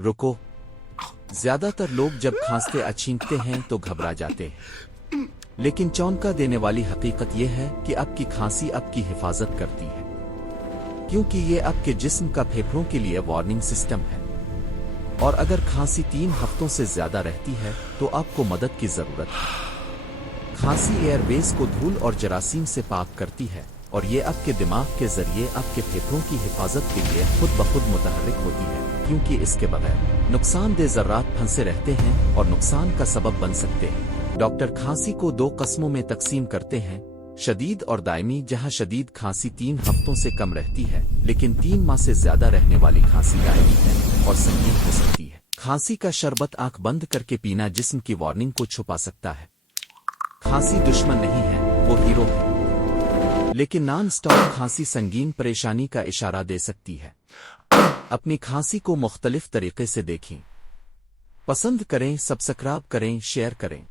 रुको। ज्यादातर लोग जब खांसते अछींकते हैं तो घबरा जाते हैं, लेकिन चौंका देने वाली हकीकत यह है कि आपकी खांसी आपकी हिफाजत करती है, क्योंकि ये आपके जिस्म का फेफड़ों के लिए वार्निंग सिस्टम है। और अगर खांसी 3 हफ्तों से ज्यादा रहती है तो आपको मदद की जरूरत है। खांसी एयरवेज को धूल और जरासीम से पाक करती है, और ये आपके दिमाग के जरिए आपके फेफड़ों की हिफाजत के लिए खुद ब खुद मुतहर्रिक होती है, क्योंकि इसके बगैर नुकसानदेह ज़र्रात फंसे रहते हैं और नुकसान का सबब बन सकते हैं। डॉक्टर खांसी को 2 किस्मों में तकसीम करते हैं, शदीद और दायमी, जहां शदीद खांसी 3 हफ्तों से कम रहती है लेकिन 3 माह से ज्यादा रहने वाली खांसी दायमी है और संगीन हो सकती है। खांसी का शरबत आंख बंद करके पीना जिस्म की वार्निंग को छुपा सकता है। खांसी दुश्मन नहीं है, वो हीरो है। लेकिन नॉन स्टॉप खांसी संगीन परेशानी का इशारा दे सकती है। अपनी खांसी को मुख्तलिफ तरीके से देखें। पसंद करें, सब्सक्राइब करें, शेयर करें।